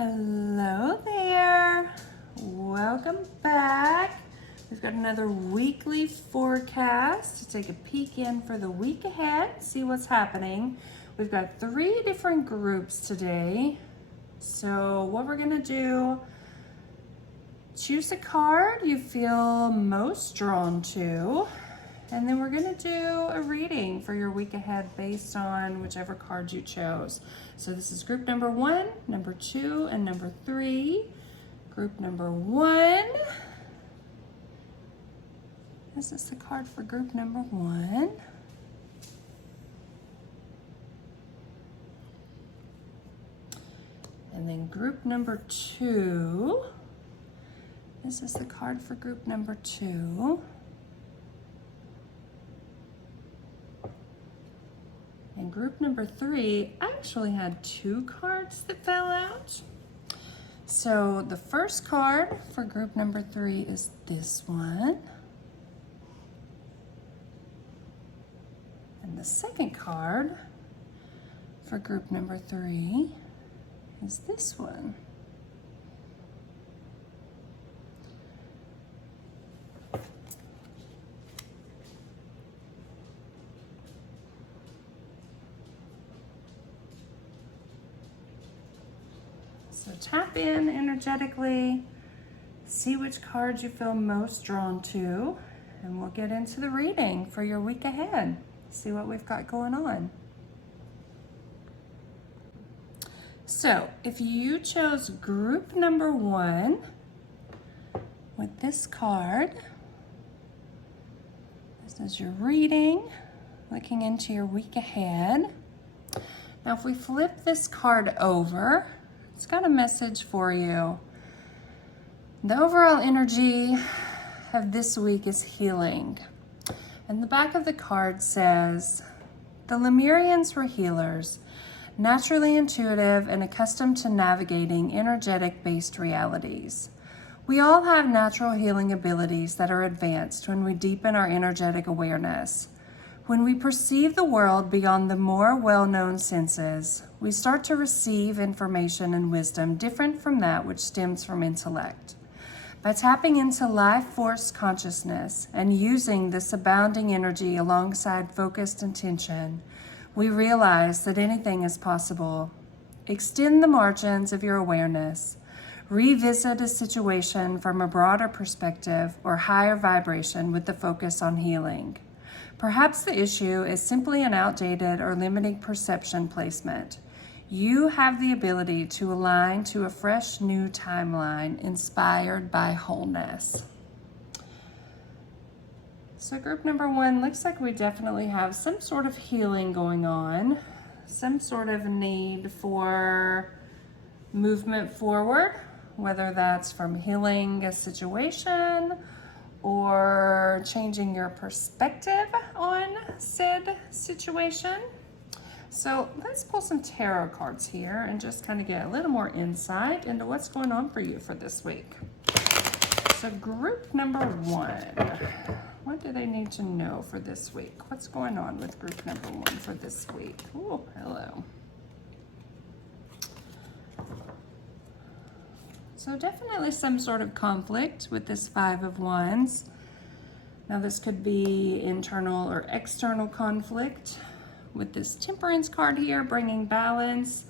Hello there. Welcome back. We've got another weekly forecast to take a peek in for the week ahead, see what's happening. We've got 3 different groups today. So what we're gonna do, choose a card you feel most drawn to, and then we're gonna do a reading for your week ahead based on whichever card you chose. So this is group number 1, number 2, and number 3. Group number 1. This is the card for group number 1. And then group number 2. This is the card for group number 2. And group number 3 actually had 2 cards that fell out. So the first card for group number 3 is this one. And the second card for group number 3 is this one. So tap in energetically, see which cards you feel most drawn to, and we'll get into the reading for your week ahead. See what we've got going on. So if you chose group number 1 with this card, this is your reading, looking into your week ahead. Now if we flip this card over, it's got a message for you. The overall energy of this week is healing. And the back of the card says, the Lemurians were healers, naturally intuitive and accustomed to navigating energetic-based realities. We all have natural healing abilities that are advanced when we deepen our energetic awareness. When we perceive the world beyond the more well-known senses, we start to receive information and wisdom different from that which stems from intellect. By tapping into life force consciousness and using this abounding energy alongside focused intention, we realize that anything is possible. Extend the margins of your awareness. Revisit a situation from a broader perspective or higher vibration with the focus on healing. Perhaps the issue is simply an outdated or limiting perception placement. You have the ability to align to a fresh new timeline inspired by wholeness. So group number 1, looks like we definitely have some sort of healing going on, some sort of need for movement forward, whether that's from healing a situation or changing your perspective on said situation. So let's pull some tarot cards here and just kind of get a little more insight into what's going on for you for this week. So group number 1, what do they need to know for this week? What's going on with group number 1 for this week? Oh, hello. So definitely some sort of conflict with this 5 of Wands. Now this could be internal or external conflict. With this Temperance card here, bringing balance.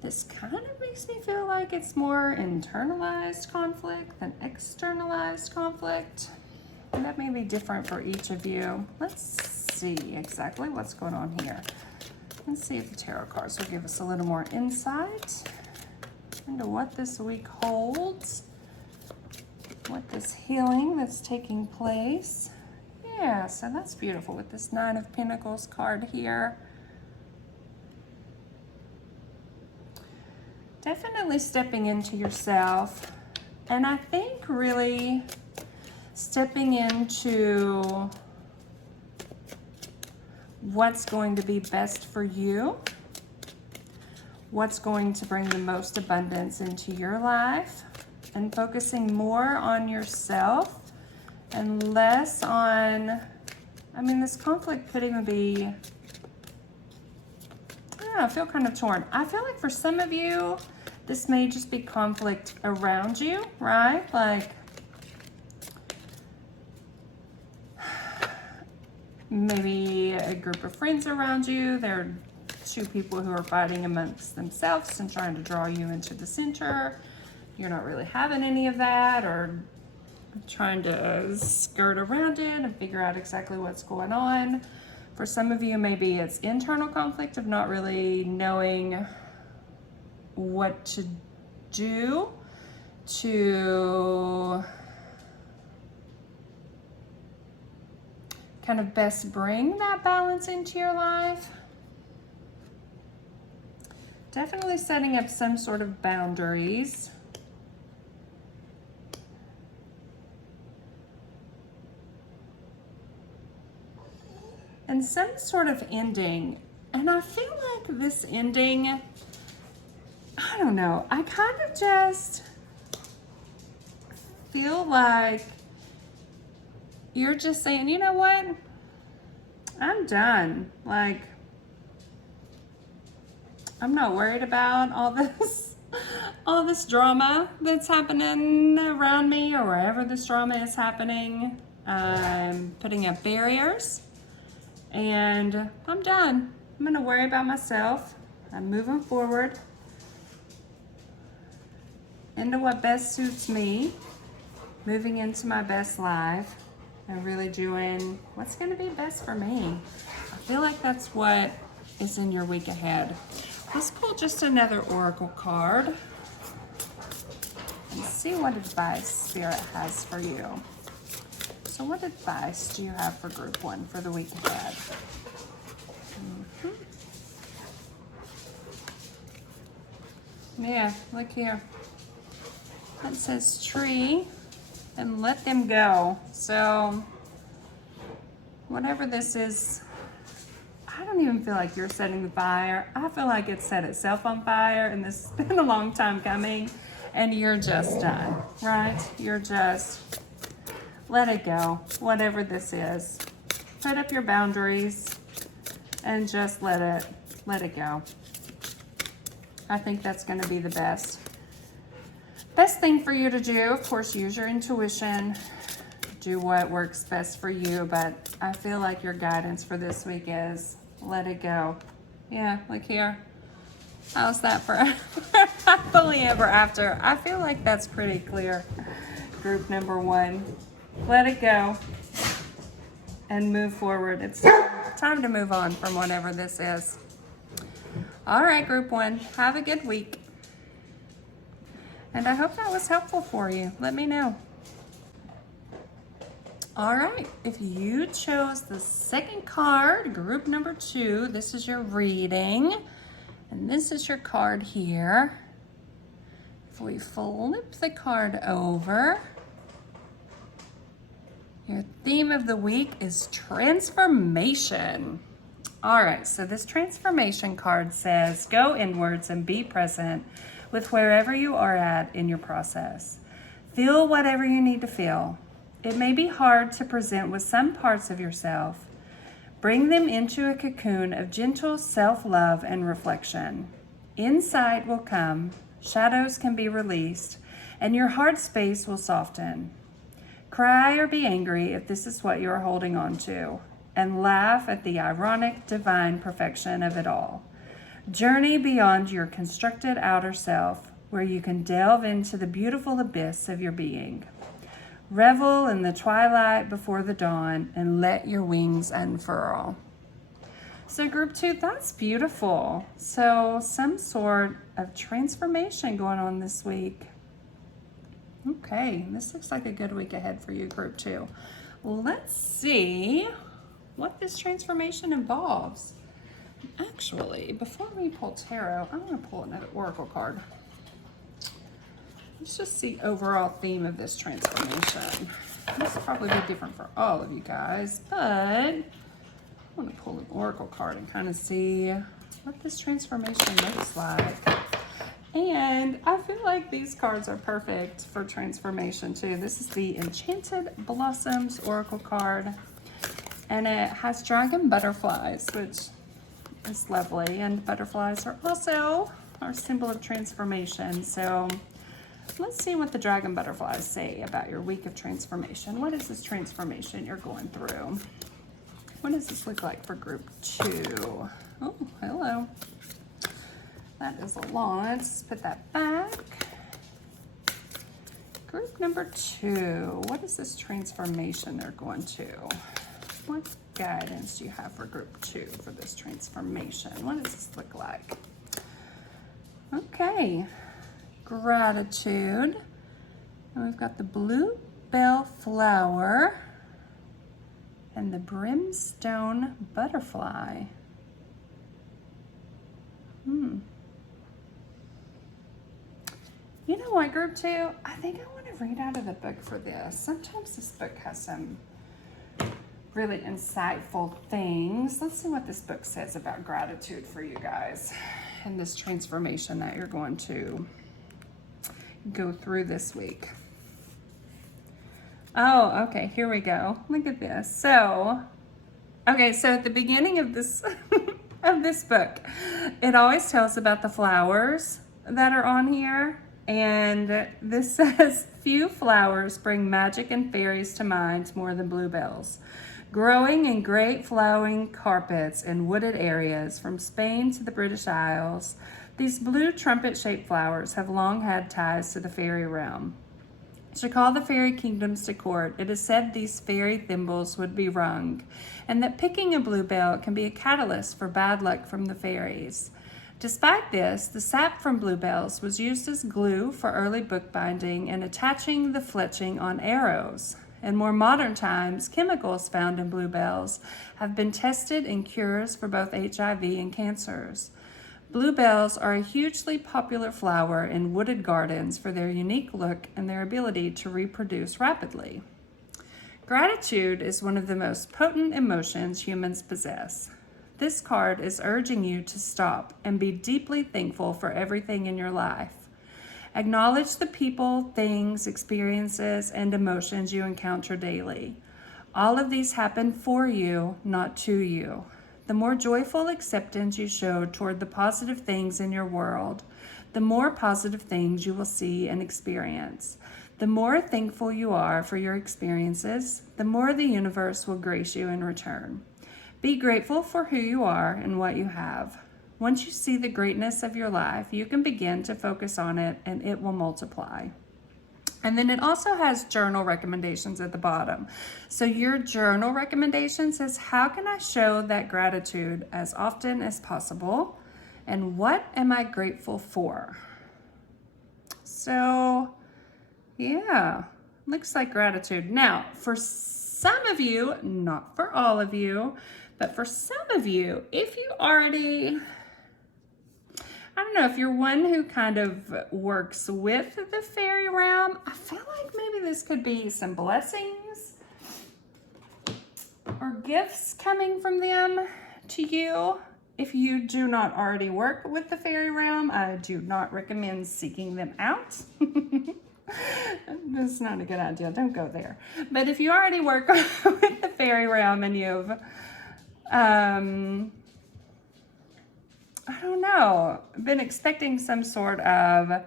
This kind of makes me feel like it's more internalized conflict than externalized conflict. And that may be different for each of you. Let's see exactly what's going on here. Let's see if the tarot cards will give us a little more insight into what this week holds, what this healing that's taking place. Yeah, so that's beautiful with this 9 of Pentacles card here. Definitely stepping into yourself, and I think really stepping into what's going to be best for you, what's going to bring the most abundance into your life, and focusing more on yourself and less on, I mean, this conflict could even be, I don't know, I feel kind of torn. I feel like for some of you, This may just be conflict around you, right? Like maybe a group of friends around you. There are two people who are fighting amongst themselves and trying to draw you into the center. You're not really having any of that, or trying to skirt around it and figure out exactly what's going on. For some of you, maybe it's internal conflict of not really knowing what to do to kind of best bring that balance into your life. Definitely setting up some sort of boundaries. And some sort of ending. And I feel like this ending, I don't know, I kind of just feel like you're just saying, you know what? I'm done. Like, I'm not worried about all this drama that's happening around me or wherever this drama is happening. I'm putting up barriers and I'm done. I'm gonna worry about myself. I'm moving forward into what best suits me, moving into my best life, and really doing what's gonna be best for me. I feel like that's what is in your week ahead. Let's pull just another oracle card and see what advice Spirit has for you. So what advice do you have for group one for the week ahead? Yeah, look here. It says tree and let them go. So whatever this is, I don't even feel like you're setting the fire. I feel like it set itself on fire, and this has been a long time coming, and you're just done, right? You're just, let it go, whatever this is. Put up your boundaries and just let it go. I think that's gonna be the best thing for you to do. Of course, use your intuition, do what works best for you, but I feel like your guidance for this week is let it go. Yeah, look here. How's that for happily ever after? I feel like that's pretty clear. Group number one, let it go and move forward. It's time to move on from whatever this is. All right, group one, have a good week. And I hope that was helpful for you. Let me know. All right, if you chose the second card, group number two, this is your reading. And this is your card here. If we flip the card over, your theme of the week is transformation. All right, so this transformation card says, go inwards and be present with wherever you are at in your process. Feel whatever you need to feel. It may be hard to present with some parts of yourself. Bring them into a cocoon of gentle self-love and reflection. Insight will come, shadows can be released, and your heart space will soften. Cry or be angry if this is what you are holding on to, and laugh at the ironic, divine perfection of it all. Journey beyond your constructed outer self, where you can delve into the beautiful abyss of your being. Revel in the twilight before the dawn and let your wings unfurl. So group two, that's beautiful. So some sort of transformation going on this week. Okay, this looks like a good week ahead for you, group two. Let's see what this transformation involves. Actually, before we pull tarot, I'm going to pull another oracle card. Let's just see overall theme of this transformation. This will probably be different for all of you guys, but I want to pull an oracle card and kind of see what this transformation looks like. And I feel like these cards are perfect for transformation too. This is the Enchanted Blossoms oracle card, and it has dragon butterflies, which is lovely, and butterflies are also our symbol of transformation. So let's see what the dragon butterflies say about your week of transformation. What is this transformation you're going through? What does this look like for group 2? Oh, hello. That is a lot. Let's put that back. Group number 2. What is this transformation they're going to? What guidance do you have for group 2 for this transformation? What does this look like? Okay. Gratitude. And we've got the bluebell flower and the brimstone butterfly. You know what, group 2? I think I want to read out of the book for this. Sometimes this book has some really insightful things. Let's see what this book says about gratitude for you guys and this transformation that you're going to go through this week. Oh, okay, here we go. Look at this. So at the beginning of this of this book, it always tells about the flowers that are on here. And this says, few flowers bring magic and fairies to mind more than bluebells. Growing in great flowering carpets in wooded areas from Spain to the British Isles, these blue trumpet-shaped flowers have long had ties to the fairy realm. To call the fairy kingdoms to court, it is said these fairy thimbles would be rung, and that picking a bluebell can be a catalyst for bad luck from the fairies. Despite this, the sap from bluebells was used as glue for early bookbinding and attaching the fletching on arrows. In more modern times, chemicals found in bluebells have been tested in cures for both HIV and cancers. Bluebells are a hugely popular flower in wooded gardens for their unique look and their ability to reproduce rapidly. Gratitude is one of the most potent emotions humans possess. This card is urging you to stop and be deeply thankful for everything in your life. Acknowledge the people, things, experiences, and emotions you encounter daily. All of these happen for you, not to you. The more joyful acceptance you show toward the positive things in your world, the more positive things you will see and experience. The more thankful you are for your experiences, the more the universe will grace you in return. Be grateful for who you are and what you have. Once you see the greatness of your life, you can begin to focus on it and it will multiply. And then it also has journal recommendations at the bottom. So your journal recommendation says, how can I show that gratitude as often as possible? And what am I grateful for? So, yeah, looks like gratitude. Now, for some of you, not for all of you, but for some of you, if you already, I don't know, if you're one who kind of works with the fairy realm, I feel like maybe this could be some blessings or gifts coming from them to you. If you do not already work with the fairy realm, I do not recommend seeking them out. That's not a good idea. Don't go there. But if you already work with the fairy realm and you've I don't know, been expecting some sort of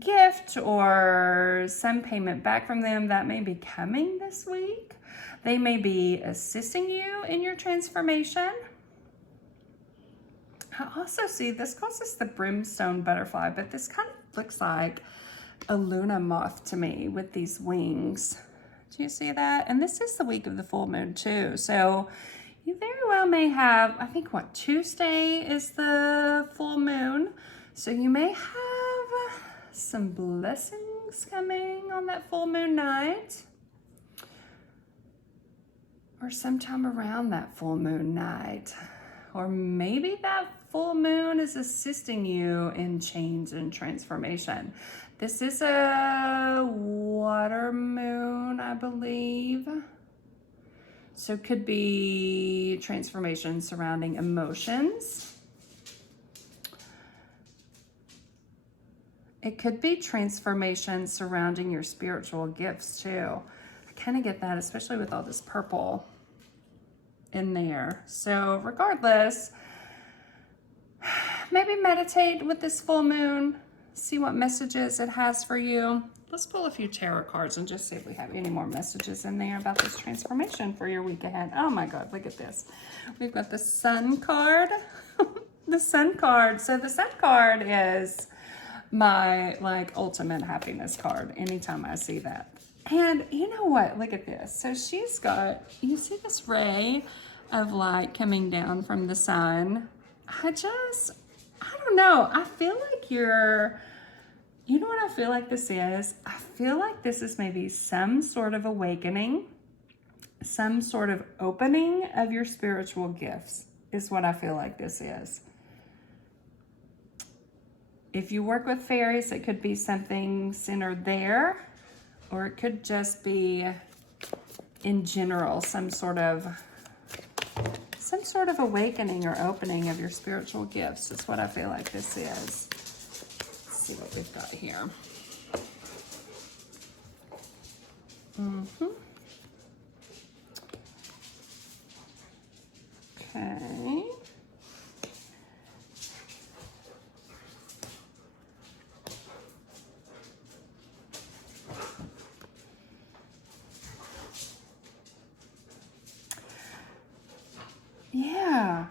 gift or some payment back from them, that may be coming this week. They may be assisting you in your transformation. I also see this calls this the brimstone butterfly, but this kind of looks like a Luna moth to me with these wings. Do you see that? And this is the week of the full moon too. So you very well may have, I think Tuesday is the full moon. So you may have some blessings coming on that full moon night. Or sometime around that full moon night. Or maybe that full moon is assisting you in change and transformation. This is a water moon, I believe. So it could be transformation surrounding emotions. It could be transformation surrounding your spiritual gifts too. I kind of get that, especially with all this purple in there. So regardless, maybe meditate with this full moon, see what messages it has for you. Let's pull a few tarot cards and just see if we have any more messages in there about this transformation for your week ahead. Oh my God, look at this. We've got the Sun card. The Sun card. So the Sun card is my like ultimate happiness card anytime I see that. And you know what? Look at this. So she's got, you see this ray of light coming down from the sun. I don't know. I feel like you know what I feel like this is? I feel like this is maybe some sort of awakening, some sort of opening of your spiritual gifts is what I feel like this is. If you work with fairies, it could be something centered there, or it could just be in general, some sort of awakening or opening of your spiritual gifts is what I feel like this is. See what we've got here. Okay. Yeah,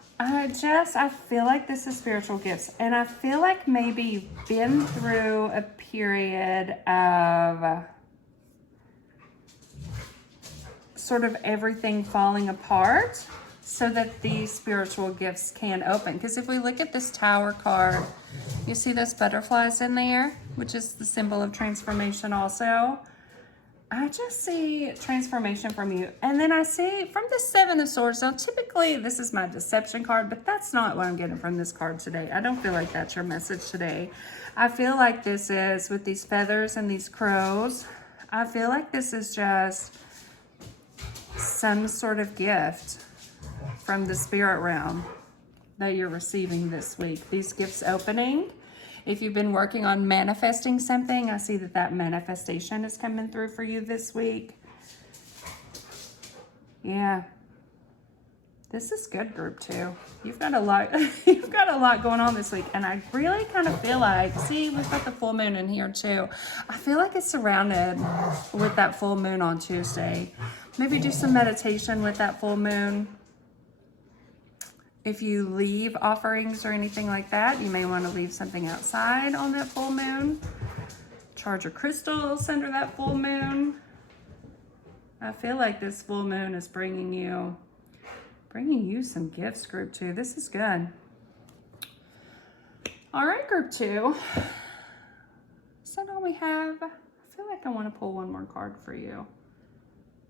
I feel like this is spiritual gifts. And I feel like maybe you've been through a period of sort of everything falling apart so that these spiritual gifts can open. Because if we look at this Tower card, you see those butterflies in there, which is the symbol of transformation also. I just see transformation from you. And then I see from the Seven of Swords. Now, typically, this is my deception card, but that's not what I'm getting from this card today. I don't feel like that's your message today. I feel like this is, with these feathers and these crows, I feel like this is just some sort of gift from the spirit realm that you're receiving this week. These gifts opening. If you've been working on manifesting something, I see that that manifestation is coming through for you this week. Yeah. This is good, group 2. You've got a lot going on this week. And I really kind of feel like, see, we've got the full moon in here too. I feel like it's surrounded with that full moon on Tuesday. Maybe do some meditation with that full moon. If you leave offerings or anything like that, you may want to leave something outside on that full moon. Charge your crystals under that full moon. I feel like this full moon is bringing you some gifts, group 2. This is good. All right, group 2. So now we have, I feel like I want to pull one more card for you.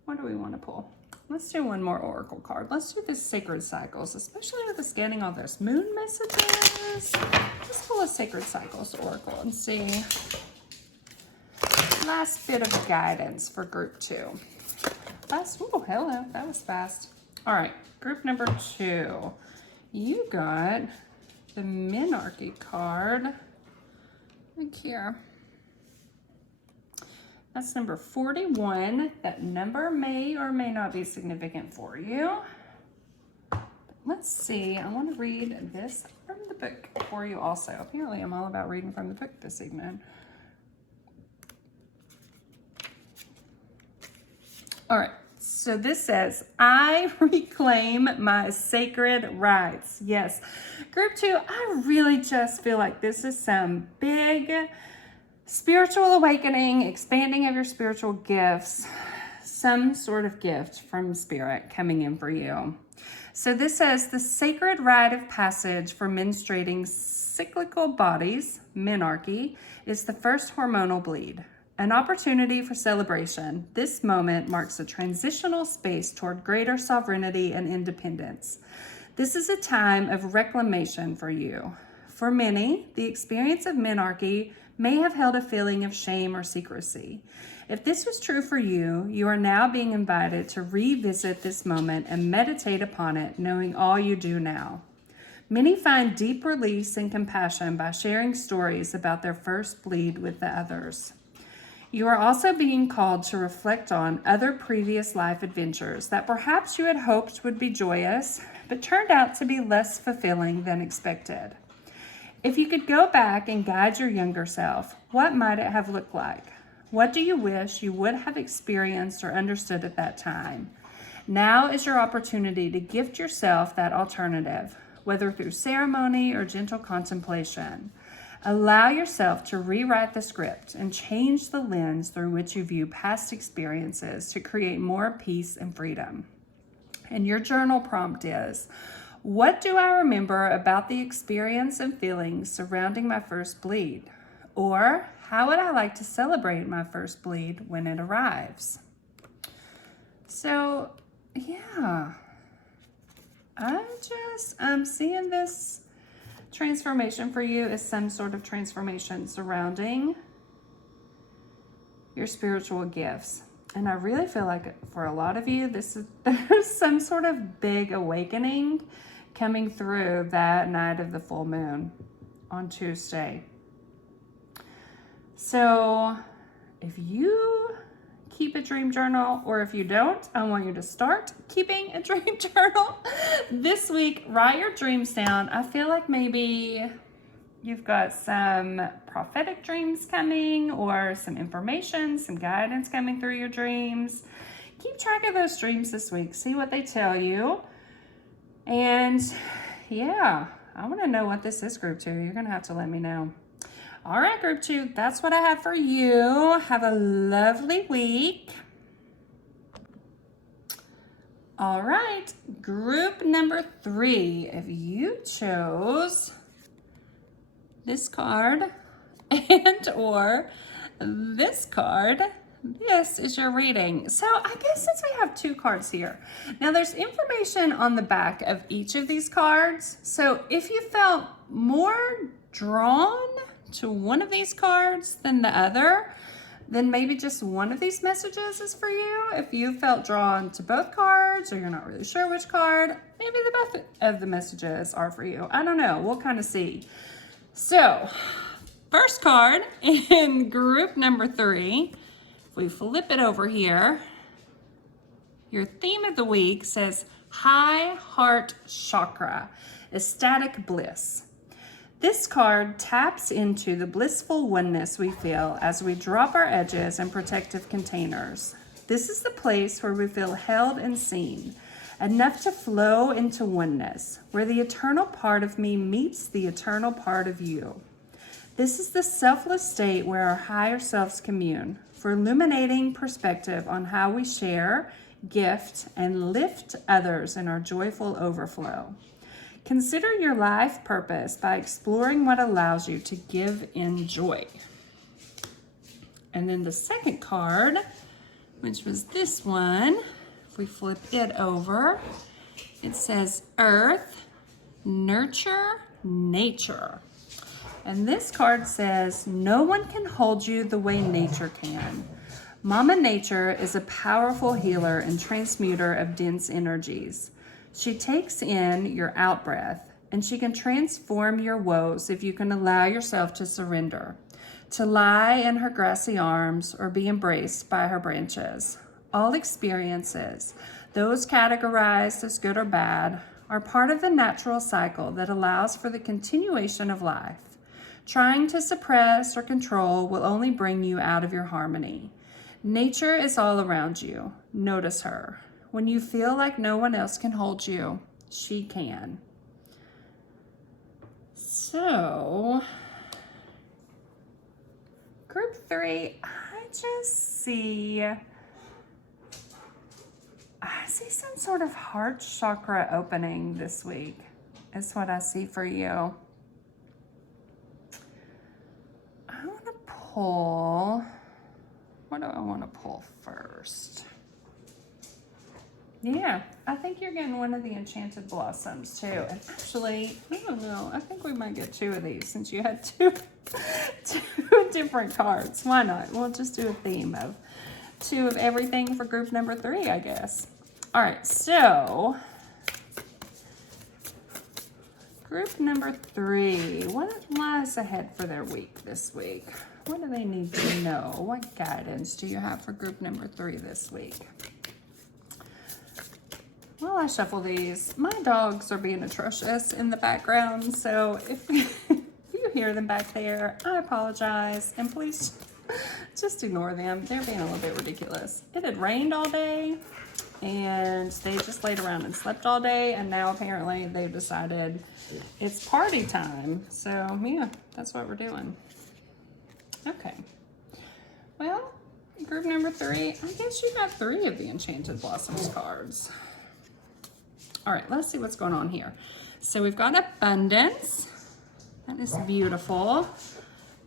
What do we want to pull? Let's do one more oracle card. Let's do this Sacred Cycles, especially with us getting all those moon messages. Let's pull a Sacred Cycles oracle and see. Last bit of guidance for group 2. Oh, hello, that was fast. All right, group number 2. You got the Menarche card. Look here. That's number 41. That number may or may not be significant for you. Let's see. I want to read this from the book for you also. Apparently, I'm all about reading from the book this evening. All right. So this says, I reclaim my sacred rights. Yes. Group 2, I really just feel like this is some big spiritual awakening, expanding of your spiritual gifts, some sort of gift from spirit coming in for you. So this says the sacred rite of passage for menstruating cyclical bodies, menarche, is the first hormonal bleed. An opportunity for celebration. This moment marks a transitional space toward greater sovereignty and independence. This is a time of reclamation for you. For many, the experience of menarche may have held a feeling of shame or secrecy. If this was true for you, you are now being invited to revisit this moment and meditate upon it, knowing all you do now. Many find deep release and compassion by sharing stories about their first bleed with the others. You are also being called to reflect on other previous life adventures that perhaps you had hoped would be joyous, but turned out to be less fulfilling than expected. If you could go back and guide your younger self, what might it have looked like? What do you wish you would have experienced or understood at that time? Now is your opportunity to gift yourself that alternative, whether through ceremony or gentle contemplation. Allow yourself to rewrite the script and change the lens through which you view past experiences to create more peace and freedom. And your journal prompt is, what do I remember about the experience and feelings surrounding my first bleed? Or how would I like to celebrate my first bleed when it arrives? So, yeah, I'm seeing this transformation for you as some sort of transformation surrounding your spiritual gifts. And I really feel like for a lot of you, there's some sort of big awakening coming through that night of the full moon on Tuesday. So if you keep a dream journal, or if you don't, I want you to start keeping a dream journal this week. Write your dreams down. I feel like maybe you've got some prophetic dreams coming, or some information, some guidance coming through your dreams. Keep track of those dreams this week. See what they tell you. And yeah, I want to know what this is, group 2. You're going to have to let me know. All right, group 2, that's what I have for you. Have a lovely week. All right, group number 3. If you chose this card and or this card, this is your reading. So I guess since we have 2 cards here, now there's information on the back of each of these cards. So if you felt more drawn to one of these cards than the other, then maybe just one of these messages is for you. If you felt drawn to both cards, or you're not really sure which card, maybe the both of the messages are for you. I don't know, we'll kind of see. So first card in group number 3, if we flip it over here, your theme of the week says high heart chakra, ecstatic bliss. This card taps into the blissful oneness we feel as we drop our edges and protective containers. This is the place where we feel held and seen, enough to flow into oneness, where the eternal part of me meets the eternal part of you. This is the selfless state where our higher selves commune, for illuminating perspective on how we share, gift, and lift others in our joyful overflow. Consider your life purpose by exploring what allows you to give in joy. And then the second card, which was this one, if we flip it over, it says Earth, Nurture, Nature. And this card says, no one can hold you the way nature can. Mama Nature is a powerful healer and transmuter of dense energies. She takes in your out-breath, and she can transform your woes if you can allow yourself to surrender, to lie in her grassy arms or be embraced by her branches. All experiences, those categorized as good or bad, are part of the natural cycle that allows for the continuation of life. Trying to suppress or control will only bring you out of your harmony. Nature is all around you. Notice her. When you feel like no one else can hold you, she can. So, group 3, I see some sort of heart chakra opening this week, is what I see for you. I want to pull, what do I want to pull first? Yeah, I think you're getting one of the Enchanted Blossoms too. And actually, I don't know, I think we might get 2 of these since you had two different cards. Why not? We'll just do a theme of 2 of everything for group number 3, I guess. All right, so group number 3, what lies ahead for their week this week? What do they need to know? What guidance do you have for group number 3 this week? While I shuffle these, my dogs are being atrocious in the background, so if you hear them back there, I apologize. And please just ignore them. They're being a little bit ridiculous. It had rained all day and they just laid around and slept all day. And now apparently they've decided it's party time. So yeah, that's what we're doing. Okay. Well, group number 3, I guess you got 3 of the Enchanted Blossoms cards. All right, let's see what's going on here. So we've got abundance. That is beautiful.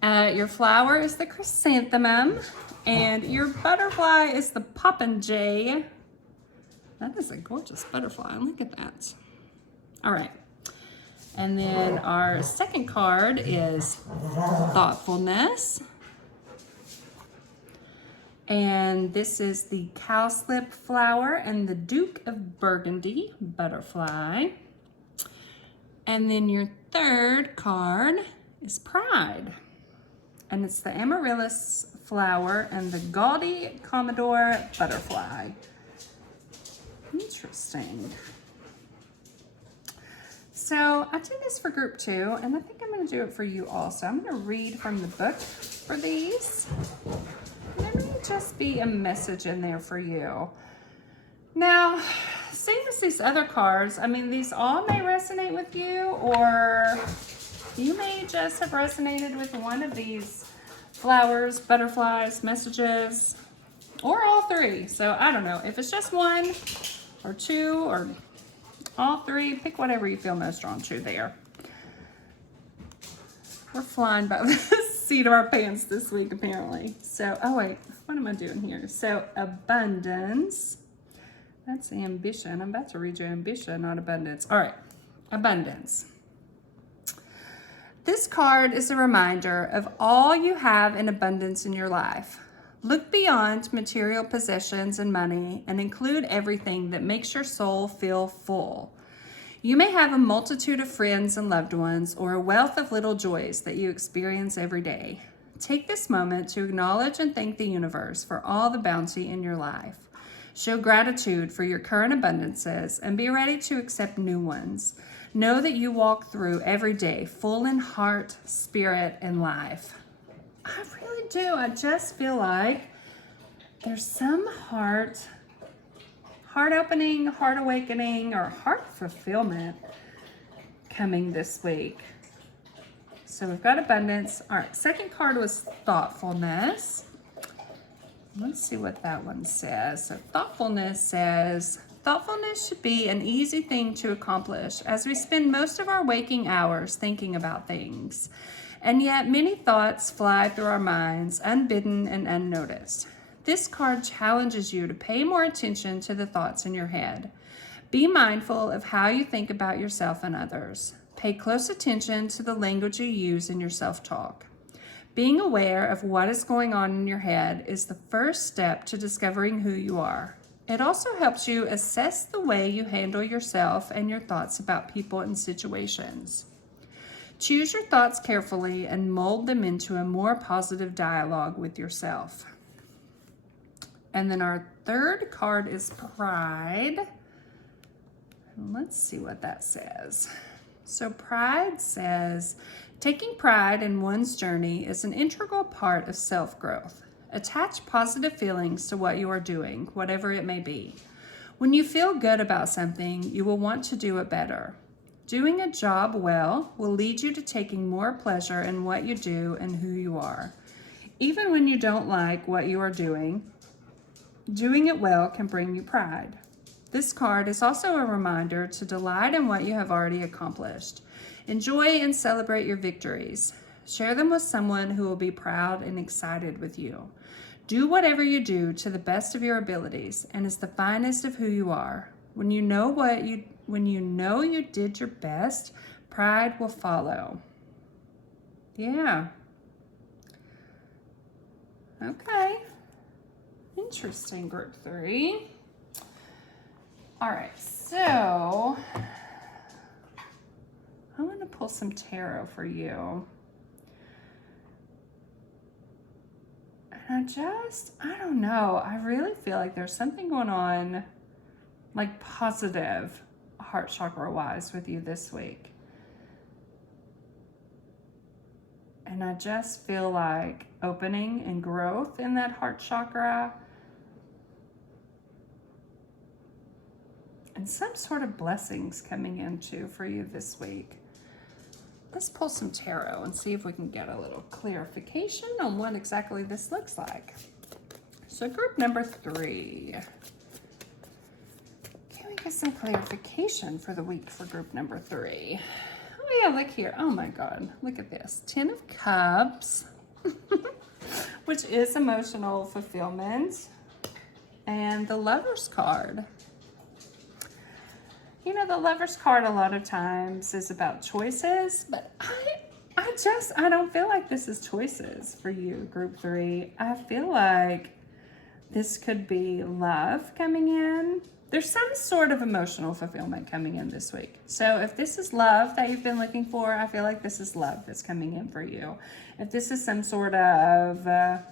Your flower is the chrysanthemum, and your butterfly is the popinjay. That is a gorgeous butterfly. Look at that. All right. And then our second card is thoughtfulness. And this is the cowslip flower and the Duke of Burgundy butterfly. And then your third card is pride. And it's the amaryllis flower and the gaudy Commodore butterfly. Interesting. So I did this for group 2, and I think I'm going to do it for you also. I'm going to read from the book for these. There may just be a message in there for you. Now, same as these other cards, I mean, these all may resonate with you, or you may just have resonated with one of these flowers, butterflies, messages, or all 3. So I don't know. If it's just 1 or 2 or all 3, pick whatever you feel most drawn to there. We're flying by the seat of our pants this week, apparently. So, oh wait, what am I doing here? So, abundance. That's ambition. I'm about to read you ambition, not abundance. All right, abundance. This card is a reminder of all you have in abundance in your life. Look beyond material possessions and money and include everything that makes your soul feel full. You may have a multitude of friends and loved ones or a wealth of little joys that you experience every day. Take this moment to acknowledge and thank the universe for all the bounty in your life. Show gratitude for your current abundances and be ready to accept new ones. Know that you walk through every day full in heart, spirit, and life. I really do. I just feel like there's some heart opening, heart awakening, or heart fulfillment coming this week. So we've got abundance. All right, second card was thoughtfulness. Let's see what that one says. So thoughtfulness says, thoughtfulness should be an easy thing to accomplish as we spend most of our waking hours thinking about things. And yet many thoughts fly through our minds unbidden and unnoticed. This card challenges you to pay more attention to the thoughts in your head. Be mindful of how you think about yourself and others. Pay close attention to the language you use in your self-talk. Being aware of what is going on in your head is the first step to discovering who you are. It also helps you assess the way you handle yourself and your thoughts about people and situations. Choose your thoughts carefully and mold them into a more positive dialogue with yourself. And then our third card is pride. Let's see what that says. So pride says, taking pride in one's journey is an integral part of self-growth. Attach positive feelings to what you are doing, whatever it may be. When you feel good about something, you will want to do it better. Doing a job well will lead you to taking more pleasure in what you do and who you are. Even when you don't like what you are doing it well can bring you pride. This card is also a reminder to delight in what you have already accomplished. Enjoy and celebrate your victories. Share them with someone who will be proud and excited with you. Do whatever you do to the best of your abilities and is the finest of who you are. When you know you did your best, pride will follow. Yeah. Okay. Interesting, group 3. All right, so I want to pull some tarot for you. And I don't know. I really feel like there's something going on, like positive heart chakra wise with you this week. And I just feel like opening and growth in that heart chakra. And some sort of blessings coming in too for you this week. Let's pull some tarot and see if we can get a little clarification on what exactly this looks like. So group number 3. Can we get some clarification for the week for group number 3? Oh yeah, look here. Oh my God, look at this. 10 of Cups, which is emotional fulfillment. And the Lover's card. You know, the Lover's card a lot of times is about choices, but I don't feel like this is choices for you, group 3. I feel like this could be love coming in. There's some sort of emotional fulfillment coming in this week. So if this is love that you've been looking for, I feel like this is love that's coming in for you. If this is some sort of, I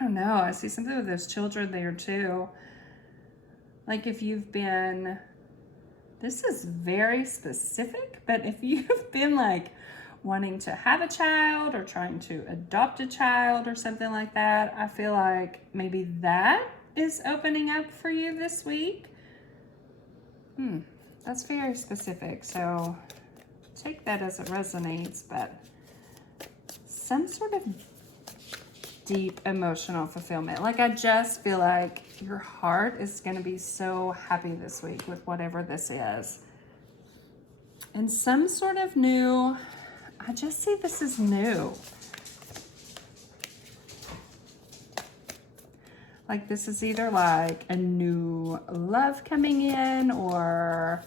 don't know, I see something with those children there too. Like if you've been, this is very specific, but if you've been like wanting to have a child or trying to adopt a child or something like that, I feel like maybe that is opening up for you this week. That's very specific, so take that as it resonates, but some sort of deep emotional fulfillment. Like I just feel like your heart is going to be so happy this week with whatever this is. And some sort of new, I just see this as new. Like this is either like a new love coming in or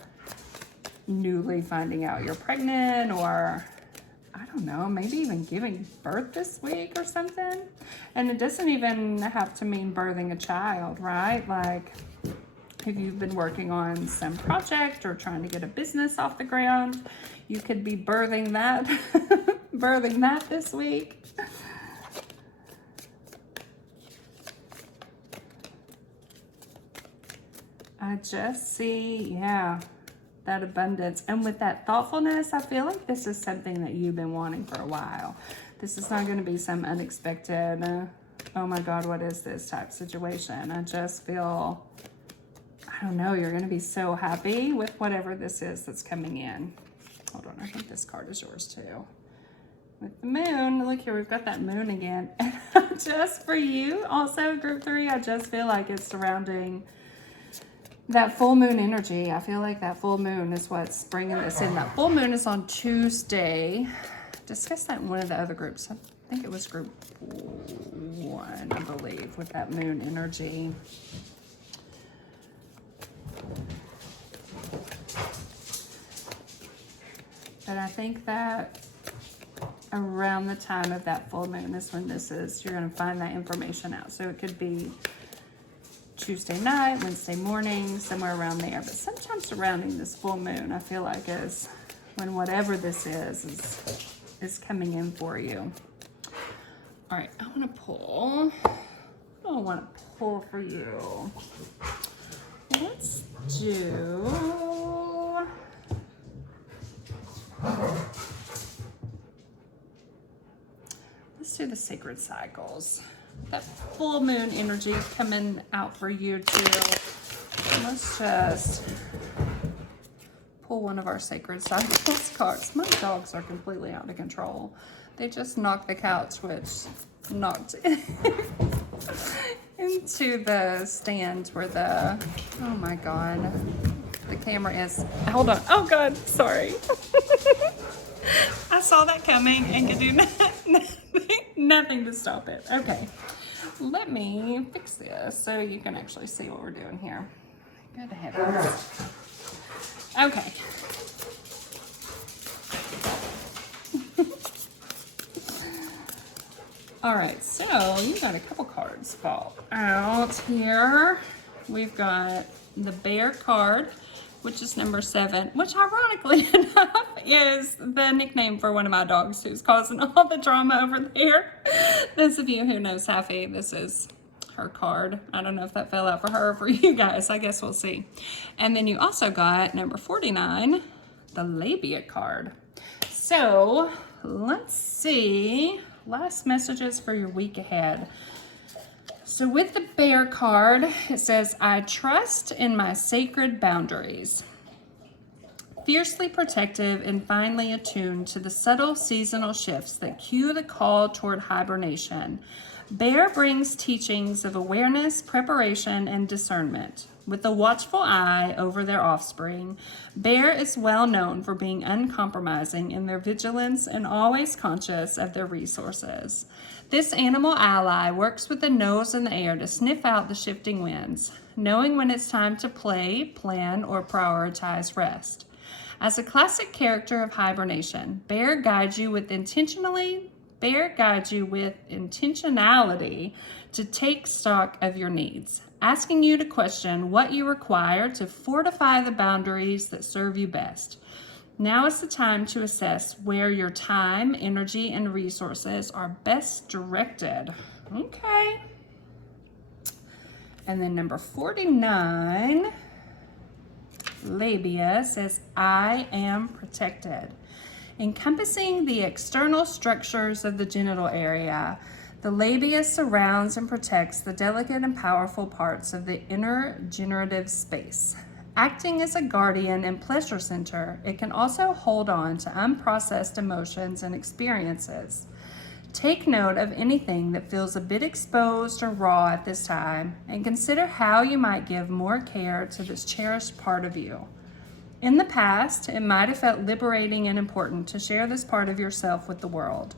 newly finding out you're pregnant or I don't know, maybe even giving birth this week or something. And it doesn't even have to mean birthing a child, right? Like if you've been working on some project or trying to get a business off the ground, you could be birthing that, birthing that this week. I just see, yeah, that abundance. And with that thoughtfulness, I feel like this is something that you've been wanting for a while. This is not going to be some unexpected, oh my God, what is this type situation. I just feel, I don't know, you're going to be so happy with whatever this is that's coming in. Hold on, I think this card is yours too. With the moon, look here, we've got that moon again. And just for you, also group 3, I just feel like it's surrounding that full moon energy. I feel like that full moon is what's bringing this in. That full moon is on Tuesday. Discussed that in one of the other groups. I think it was group 1, I believe, with that moon energy. But I think that around the time of that full moon is when this is, you're going to find that information out. So it could be Tuesday night, Wednesday morning, somewhere around there. But sometime surrounding this full moon, I feel like is when whatever this is coming in for you. All right, I want to pull. I want to pull for you. Let's do. Let's do the sacred cycles. That full moon energy coming out for you too. Let's just pull one of our sacred cycles cards. My dogs are completely out of control. They just knocked the couch, which knocked into the stand where the, oh my God, the camera is. Hold on. Oh God, sorry. I saw that coming and could do nothing to stop it. Okay, let me fix this so you can actually see what we're doing here. Good heavens. Okay. All right, so you've got a couple cards fall out here. We've got the Bear card, which is number 7, which ironically enough is the nickname for one of my dogs who's causing all the drama over there. Those of you who know Safi, this is her card. I don't know if that fell out for her or for you guys. I guess we'll see. And then you also got number 49, the Labia card. So let's see, last messages for your week ahead. So with the Bear card, it says, I trust in my sacred boundaries. Fiercely protective and finely attuned to the subtle seasonal shifts that cue the call toward hibernation, Bear brings teachings of awareness, preparation, and discernment. With a watchful eye over their offspring, Bear is well known for being uncompromising in their vigilance and always conscious of their resources. This animal ally works with the nose in the air to sniff out the shifting winds, knowing when it's time to play, plan, or prioritize rest. As a classic character of hibernation, Bear guides you with intentionality to take stock of your needs, asking you to question what you require to fortify the boundaries that serve you best. Now is the time to assess where your time, energy, and resources are best directed. Okay. And then number 49, labia, says, I am protected. Encompassing the external structures of the genital area, the labia surrounds and protects the delicate and powerful parts of the inner generative space. Acting as a guardian and pleasure center, it can also hold on to unprocessed emotions and experiences. Take note of anything that feels a bit exposed or raw at this time, and consider how you might give more care to this cherished part of you. In the past, it might have felt liberating and important to share this part of yourself with the world.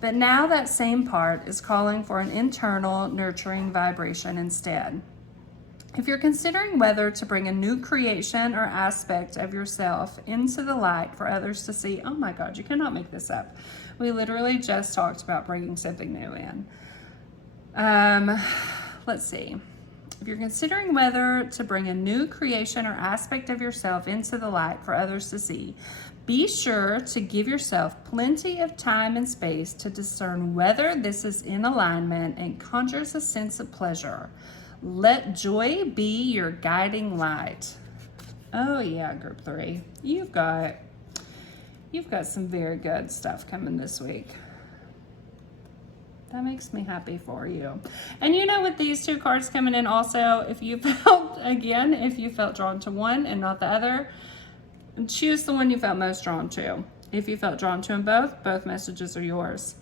But now that same part is calling for an internal, nurturing vibration instead. If you're considering whether to bring a new creation or aspect of yourself into the light for others to see, oh my God, you cannot make this up. We literally just talked about bringing something new in. Let's see. If you're considering whether to bring a new creation or aspect of yourself into the light for others to see, be sure to give yourself plenty of time and space to discern whether this is in alignment and conjures a sense of pleasure. Let joy be your guiding light. Oh yeah, group 3. You've got some very good stuff coming this week. That makes me happy for you. And you know, with these 2 cards coming in also, if you felt drawn to one and not the other, choose the one you felt most drawn to. If you felt drawn to them both messages are yours.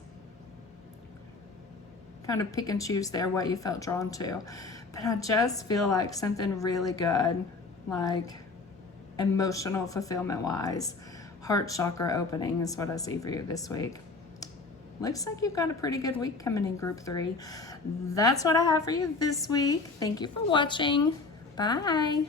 Kind of pick and choose there what you felt drawn to. But I just feel like something really good, like emotional fulfillment wise, heart chakra opening is what I see for you this week. Looks like you've got a pretty good week coming in, group 3. That's what I have for you this week. Thank you for watching. Bye.